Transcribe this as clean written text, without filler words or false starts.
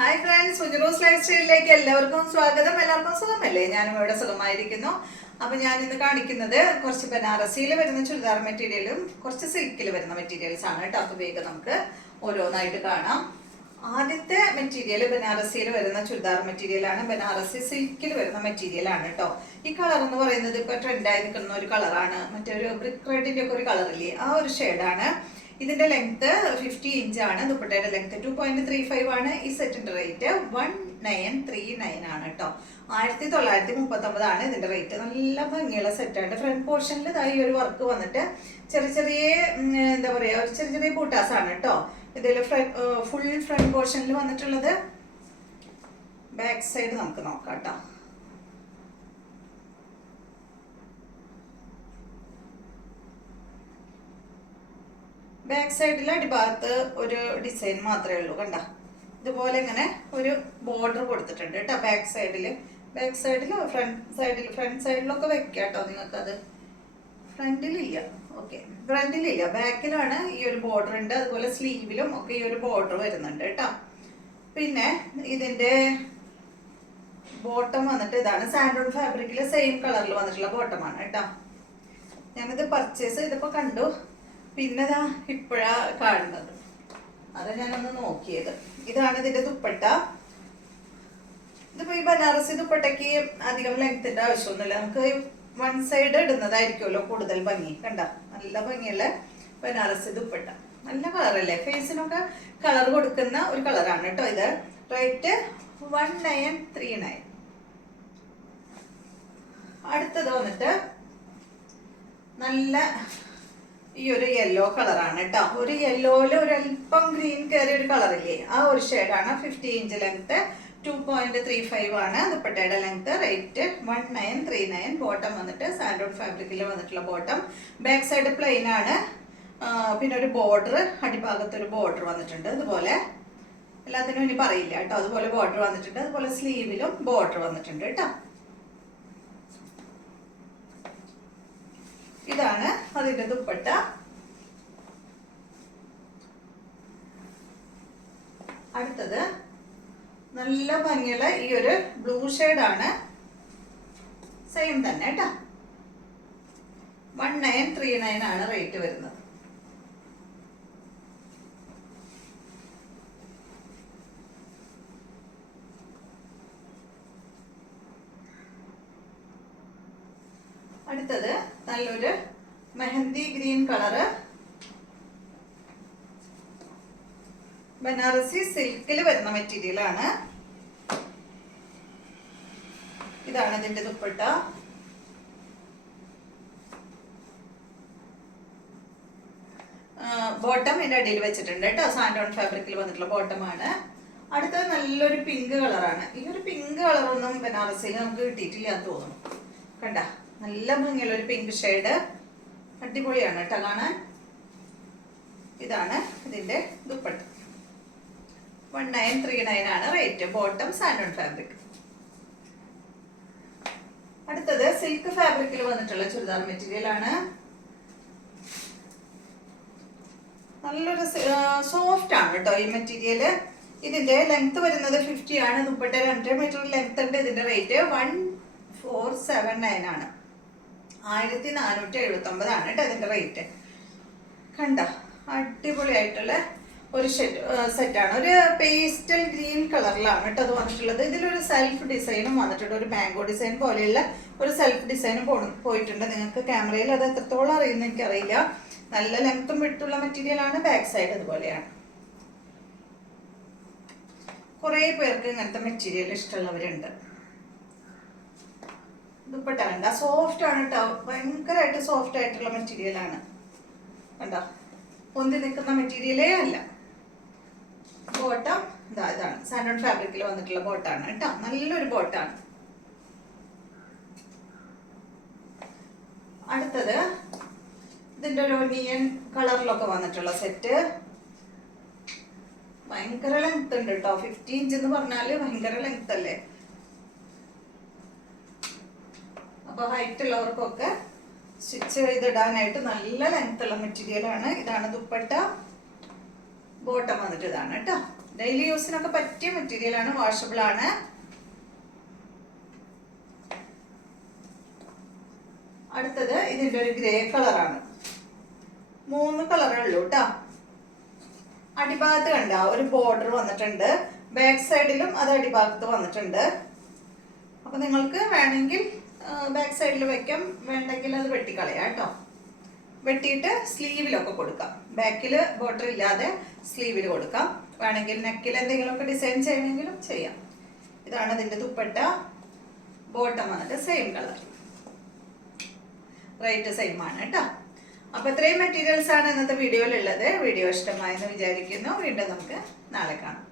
Hi friends, സുജറോസ് life സ്റ്റൈലിലേക്ക് എല്ലാവർക്കും സ്വാഗതം. എല്ലാവർക്കും സുഖമല്ലേ? ഞാനും ഇവിടെ സുഖമായിരിക്കുന്നു. അപ്പൊ ഞാൻ ഇന്ന് കാണിക്കുന്നത് കുറച്ച് ബനാറസിയിൽ വരുന്ന ചുരിദാർ മെറ്റീരിയലും കുറച്ച് സിൽക്കിൽ വരുന്ന മെറ്റീരിയൽസ് ആണ് കേട്ടോ. അപ്പൊ വേഗം നമുക്ക് ഓരോന്നായിട്ട് കാണാം. ആദ്യത്തെ മെറ്റീരിയൽ ബനാറസിയിൽ വരുന്ന ചുരിദാർ മെറ്റീരിയൽ ആണ്. ബനാറസി സിൽക്കിൽ വരുന്ന മെറ്റീരിയൽ ആണ് കേട്ടോ. ഈ കളർ എന്ന് പറയുന്നത് ഇപ്പൊ ട്രെൻഡായി നിൽക്കുന്ന ഒരു കളറാണ്. മറ്റൊരു ബ്രിക്ക് റെഡിന്റെ ഒക്കെ ഒരു കളറില്ലേ, ആ ഒരു ഷെയ്ഡാണ്. ഇതിന്റെ ലെങ്ത് 50 ഇഞ്ച് ആണ്. ദുപ്പട്ടയുടെ ലെങ്ത് 2.35 ആണ്. ഈ സെറ്റിന്റെ റേറ്റ് 1939 ആണ് കേട്ടോ. 1939 ആണ് ഇതിന്റെ റേറ്റ്. നല്ല ഭംഗിയുള്ള സെറ്റാണ്. ഫ്രണ്ട് പോർഷനിൽ ഈ ഒരു വർക്ക് വന്നിട്ട് ചെറിയ ചെറിയ എന്താ പറയാ, ഒരു ചെറിയ ചെറിയ ബൂട്ടാസ് ആണ് കേട്ടോ. ഇതിൽ ഫുൾ ഫ്രണ്ട് പോർഷനിൽ വന്നിട്ടുള്ളത്. ബാക്ക് സൈഡ് നമുക്ക് നോക്കാം കേട്ടോ. ബാക്ക് സൈഡിൽ അടിഭാഗത്ത് ഒരു ഡിസൈൻ മാത്രമേ ഉള്ളൂ, കണ്ട. ഇതുപോലെ ഇങ്ങനെ ഒരു ബോർഡർ കൊടുത്തിട്ടുണ്ട് കേട്ടോ ബാക്ക് സൈഡിൽ. ഫ്രണ്ട് സൈഡിലൊക്കെ വെക്കാം കേട്ടോ നിങ്ങൾക്കത്. ഫ്രണ്ടിലില്ല, ഓക്കെ, ഫ്രണ്ടിലില്ല, ബാക്കിലാണ് ഈ ഒരു ബോർഡർ ഉണ്ട്. അതുപോലെ സ്ലീവിലും ഒക്കെ ഈ ഒരു ബോർഡർ വരുന്നുണ്ട് കേട്ടോ. പിന്നെ ഇതിന്റെ ബോട്ടം വന്നിട്ട് ഇതാണ്. സാൻഡോൺ ഫാബ്രിക്കിൽ സെയിം കളറിൽ വന്നിട്ടുള്ള ബോട്ടമാണ് കേട്ടോ. ഞാനിത് പർച്ചേസ് ചെയ്തപ്പോൾ കണ്ടു, പിന്നെ ഇപ്പോഴാ കാണുന്നത്. അത് ഞാനൊന്ന് നോക്കിയത്. ഇതാണ് ഇതിന്റെ ദുപ്പട്ട. ഇതിപ്പോ ഈ ബനാറസി ദുപ്പട്ടയ്ക്ക് അധികം ലെങ്ത്തിന്റെ ആവശ്യമൊന്നുമില്ല. നമുക്ക് വൺ സൈഡ് ഇടുന്നതായിരിക്കുമല്ലോ കൂടുതൽ ഭംഗി. കണ്ട, നല്ല ഭംഗിയുള്ള ബനാറസി ദുപ്പട്ട. നല്ല കളറല്ലേ, ഫേസിനൊക്കെ കളർ കൊടുക്കുന്ന ഒരു കളറാണ് കേട്ടോ ഇത്. റേറ്റ് 1939. അടുത്തത് വന്നിട്ട് നല്ല ഈ ഒരു യെല്ലോ കളറാണ് കേട്ടോ. ഒരു യെല്ലോയില് ഒരു അല്പം ഗ്രീൻ കയറിയ ഒരു കളറില്ലേ, ആ ഒരു ഷെയ്ഡാണ്. 50 ഇഞ്ച് ലെങ്ത്, 2.35 ആണ് ദുപ്പട്ടയുടെ ലെങ്ത്. റേറ്റ് 1939. ബോട്ടം വന്നിട്ട് സാൻഡോൺ ഫാബ്രിക്കിൽ വന്നിട്ടുള്ള ബോട്ടം. ബാക്ക് സൈഡ് പ്ലെയിൻ ആണ്. പിന്നെ ഒരു ബോർഡർ, അടിഭാഗത്ത് ഒരു ബോർഡർ വന്നിട്ടുണ്ട്. അതുപോലെ എല്ലാത്തിനും ഇനി പറയില്ല കേട്ടോ. അതുപോലെ ബോർഡർ വന്നിട്ടുണ്ട്. അതുപോലെ സ്ലീവിലും ബോർഡർ വന്നിട്ടുണ്ട് കേട്ടോ. ഇതാണ് അതിന്റെ ദുപ്പട്ട. അടുത്തത് നല്ല ഭംഗിയുള്ള ഈ ഒരു ബ്ലൂ ഷെയ്ഡാണ്. സെയിം തന്നെ കേട്ടോ. 1939 ആണ് റേറ്റ് വരുന്നത്. അടുത്തത് നല്ലൊരു മെഹന്തി ഗ്രീൻ കളറ്. ബനാറസി സിൽക്കിൽ വരുന്ന മെറ്റീരിയൽ ആണ്. ഇതാണ് ഇതിന്റെ ദുപ്പട്ട. ബോട്ടം ഇതിന്റെ അടിയിൽ വെച്ചിട്ടുണ്ട് കേട്ടോ. സാൻഡോൺ ഫാബ്രിക്കിൽ വന്നിട്ടുള്ള ബോട്ടമാണ്. അടുത്തത് നല്ലൊരു പിങ്ക് കളറാണ്. ഈ ഒരു പിങ്ക് കളറൊന്നും ബനാറസിയിൽ നമുക്ക് കിട്ടിയിട്ടില്ല എന്ന് തോന്നുന്നു. കണ്ട, നല്ല ഭംഗിയുള്ള ഒരു പിങ്ക് ഷെയ്ഡ്. അടിപൊളിയാണ് കേട്ടോ കാണാൻ. ഇതാണ് ഇതിന്റെ ദുപ്പട്ട. 1939 ആണ് റേറ്റ്. Bottom santoon fabric. അടുത്തത് സിൽക്ക് ഫാബ്രിക്കിൽ വന്നിട്ടുള്ള ചുരിദാർ മെറ്റീരിയൽ ആണ്. നല്ലൊരു സോഫ്റ്റ് ആണ് കേട്ടോ ഈ മെറ്റീരിയൽ. ഇതിന്റെ ലെങ്ത് വരുന്നത് 50 ആണ്. ദുപ്പട്ട 2 മീറ്റർ ലെങ്ത് ഉണ്ട്. ഇതിന്റെ റേറ്റ് 1479 ആണ്. 1479 ആണ് കേട്ടോ ഇതിന്റെ റേറ്റ്. കണ്ട, അടിപൊളിയായിട്ടുള്ള ഒരു സെറ്റാണ്. ഒരു പേസ്റ്റൽ ഗ്രീൻ കളറിലാണ് കേട്ടോ അത് വന്നിട്ടുള്ളത്. ഇതിലൊരു സെൽഫ് ഡിസൈനും വന്നിട്ടുണ്ട്. ഒരു മാംഗോ ഡിസൈൻ പോലെയുള്ള ഒരു സെൽഫ് ഡിസൈനും പോയിട്ടുണ്ട്. നിങ്ങൾക്ക് ക്യാമറയിൽ അത് എത്രത്തോളം അറിയുന്ന എനിക്കറിയില്ല. നല്ല ലെങ്ത്തും വിട്ടുള്ള മെറ്റീരിയൽ ആണ്. ബാക്ക് സൈഡ് അതുപോലെയാണ്. കുറെ പേർക്ക് ഇങ്ങനത്തെ മെറ്റീരിയൽ ഇഷ്ടമുള്ളവരുണ്ട്. ദുപ്പട്ട കണ്ട, സോഫ്റ്റ് ആണ് കേട്ടോ. ഭയങ്കരമായിട്ട് സോഫ്റ്റ് ആയിട്ടുള്ള മെറ്റീരിയൽ ആണ്. കണ്ടോ, പൊന്തി നിൽക്കുന്ന മെറ്റീരിയലേ അല്ല. ബോട്ടം ഇതാണ്. സാൻഡോൺ ഫാബ്രിക്കിൽ വന്നിട്ടുള്ള ബോട്ടാണ് കേട്ടോ. നല്ലൊരു ബോട്ടാണ്. അടുത്തത് ഇതിന്റെ ഒരു നിയൻ കളറിലൊക്കെ വന്നിട്ടുള്ള സെറ്റ്. ഭയങ്കര ലെങ്ത് ഉണ്ട് കേട്ടോ. 50 ഇഞ്ച് എന്ന് പറഞ്ഞാല് ഭയങ്കര ലെങ്ത് അല്ലേ. അപ്പൊ ഹൈറ്റ് ഉള്ളവർക്കൊക്കെ സ്റ്റിച്ച് ചെയ്തിടാനായിട്ട് നല്ല ലെങ്ത് ഉള്ള മെറ്റീരിയൽ ആണ്. ഇതാണ് ദുപ്പട്ട. ബോട്ടം വന്നിട്ട് ഇതാണ് കേട്ടോ. ഡെയിലി യൂസിനൊക്കെ പറ്റിയ മെറ്റീരിയൽ ആണ്, വാഷബിൾ ആണ്. അടുത്തത് ഇതിന്റെ ഒരു ഗ്രേ കളറാണ്. 3 കളറേ ഉള്ളൂ കേട്ടോ. അടിഭാഗത്ത് കണ്ട ഒരു ബോർഡർ വന്നിട്ടുണ്ട്, ബാക്ക് സൈഡിലും അത് അടിഭാഗത്ത് വന്നിട്ടുണ്ട്. അപ്പൊ നിങ്ങൾക്ക് വേണമെങ്കിൽ ബാക്ക് സൈഡിൽ വെക്കാം, വേണ്ടെങ്കിൽ അത് വെട്ടിക്കളയാം കേട്ടോ. വെട്ടിയിട്ട് സ്ലീവിലൊക്കെ കൊടുക്കാം. ബാക്കിൽ ബോർഡർ ഇല്ലാതെ സ്ലീവിൽ കൊടുക്കാം. വേണമെങ്കിൽ നെക്കിൽ എന്തെങ്കിലുമൊക്കെ ഡിസൈൻ ചെയ്യണമെങ്കിലും ചെയ്യാം. ഇതാണ് ഇതിന്റെ ദുപ്പട്ട. ബോട്ടം വന്നിട്ട് സെയിം കളർ, റേറ്റ് സെയിം ആണ് കേട്ടോ. അപ്പൊ ഇത്രയും മെറ്റീരിയൽസ് ആണ് ഇന്നത്തെ വീഡിയോയിലുള്ളത്. വീഡിയോ ഇഷ്ടമായെന്ന് വിചാരിക്കുന്നു. വീണ്ടും നമുക്ക് നാളെ കാണാം.